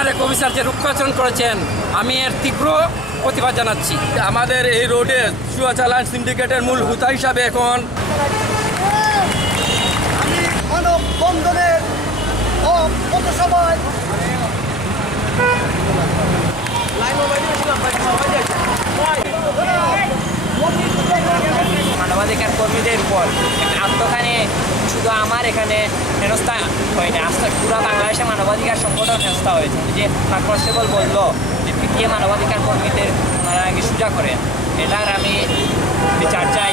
ওনার এক অফিসার যে রুক্ষাচরণ করেছেন আমি এর তীব্র প্রতিবাদ জানাচ্ছি। আমাদের এই রোডে চুয়া চালান সিন্ডিকেটের মূল হুতা হিসাবে এখন আমি মানব ও পথসভায় মানবাধিকার কর্মীদের উপর। আত্মখানে, শুধু আমার এখানে হেনস্থা হয়নি। আস্থা পুরো বাংলাদেশে মানবাধিকার সংগঠন হেনস্থা হয়েছে। যে কনস্টেবল বলল যে পিটিএ মানবাধিকার কর্মীদের মারা আগে সোজা করেন। এটার আমি বিচার চাই।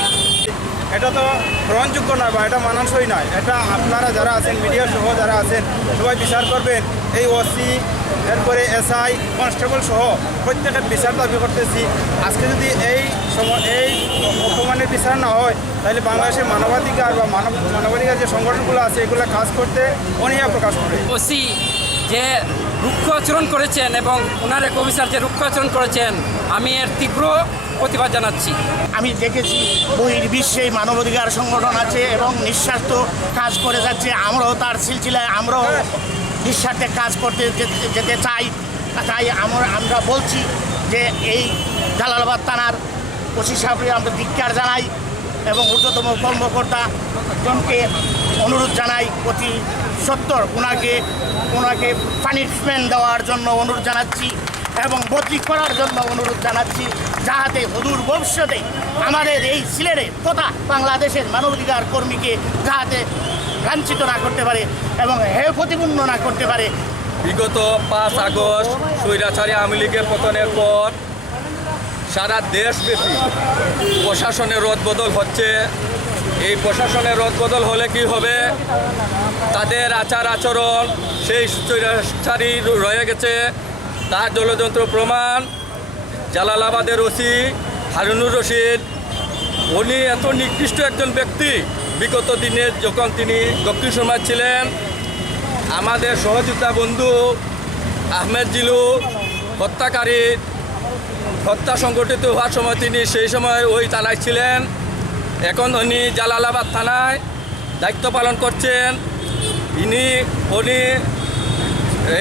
এটা তো গ্রহণযোগ্য নয় বা এটা মানানসই নয়। এটা আপনারা যারা আছেন মিডিয়া সহ যারা আছেন, সবাই বিচার করবেন। এই ওসি এরপরে এসআই কনস্টেবল সহ প্রত্যেকের বিচার দাবি করতেছি। আজকে যদি এই সময়, এই অপমানের বিচার না হয়, তাহলে বাংলাদেশের মানবাধিকার বা মানব, মানবাধিকার যে সংগঠনগুলো আছে, এগুলো কাজ করতে অনীহা প্রকাশ করে। ওসি যে রুক্ষ আচরণ করেছেন এবং ওনার এক অফিসার যে রুক্ষ আচরণ করেছেন, আমি এর তীব্র প্রতিবাদ জানাচ্ছি। আমি দেখেছি বহির বিশ্বে মানবাধিকার সংগঠন আছে এবং নিঃস্বার্থ কাজ করে যাচ্ছে, আমরাও তার সিলসিলায় আমরাও নিঃস্বার্থে কাজ করতে যেতে- চাই। তাই আমরা আমরা বলছি যে এই জালালাবাদ থানার ওসি সাহেবকে আমরা ধিক্কার জানাই এবং ঊর্ধ্বতম কর্মকর্তা জনকে অনুরোধ জানাই অতি সত্তর। ওনাকে ওনাকে পানিশমেন্ট দেওয়ার জন্য অনুরোধ জানাচ্ছি এবং বদলি করার জন্য অনুরোধ জানাচ্ছি যাহাতে অদূর ভবিষ্যতে আমাদের এই সিলেটে তথা বাংলাদেশের মানবাধিকার কর্মীকে যাহাতে লাঞ্ছিত না করতে পারে এবং হে প্রতিপূর্ণ না করতে পারে। বিগত পাঁচ আগস্ট স্বৈরাচারী আওয়ামী লীগের পতনের পর সারা দেশব্যাপী প্রশাসনের রদবদল হচ্ছে। এই প্রশাসনের রদবদল হলে কি হবে? তাদের আচার আচরণ, সেই স্বৈরাচারী রয়ে গেছে। তার জলযন্ত্র প্রমাণ, জালালাবাদের ওসি হারুনুর রশিদ। উনি এত নিকৃষ্ট একজন ব্যক্তি। বিগত দিনে যখন তিনি দক্ষিণ সমাজ ছিলেন, আমাদের সহযোগিতা বন্ধু আহমেদ জিলু, হত্যাকারী, হত্যা সংগঠিত হওয়ার সময় তিনি সেই সময় ওই থানায় ছিলেন। এখন উনি জালালাবাদ থানায় দায়িত্ব পালন করছেন। ইনি, উনি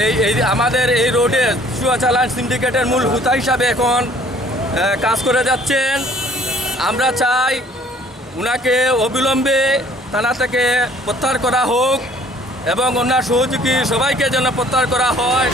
এই এই আমাদের এই রোডে চুয়া চালান সিন্ডিকেটের মূল হুতা হিসাবে এখন কাজ করে যাচ্ছেন। আমরা চাই উনাকে অবিলম্বে থানা থেকে প্রত্যাহার করা হোক এবং ওনার সহযোগী সবাইকে যেন প্রত্যাহার করা হয়।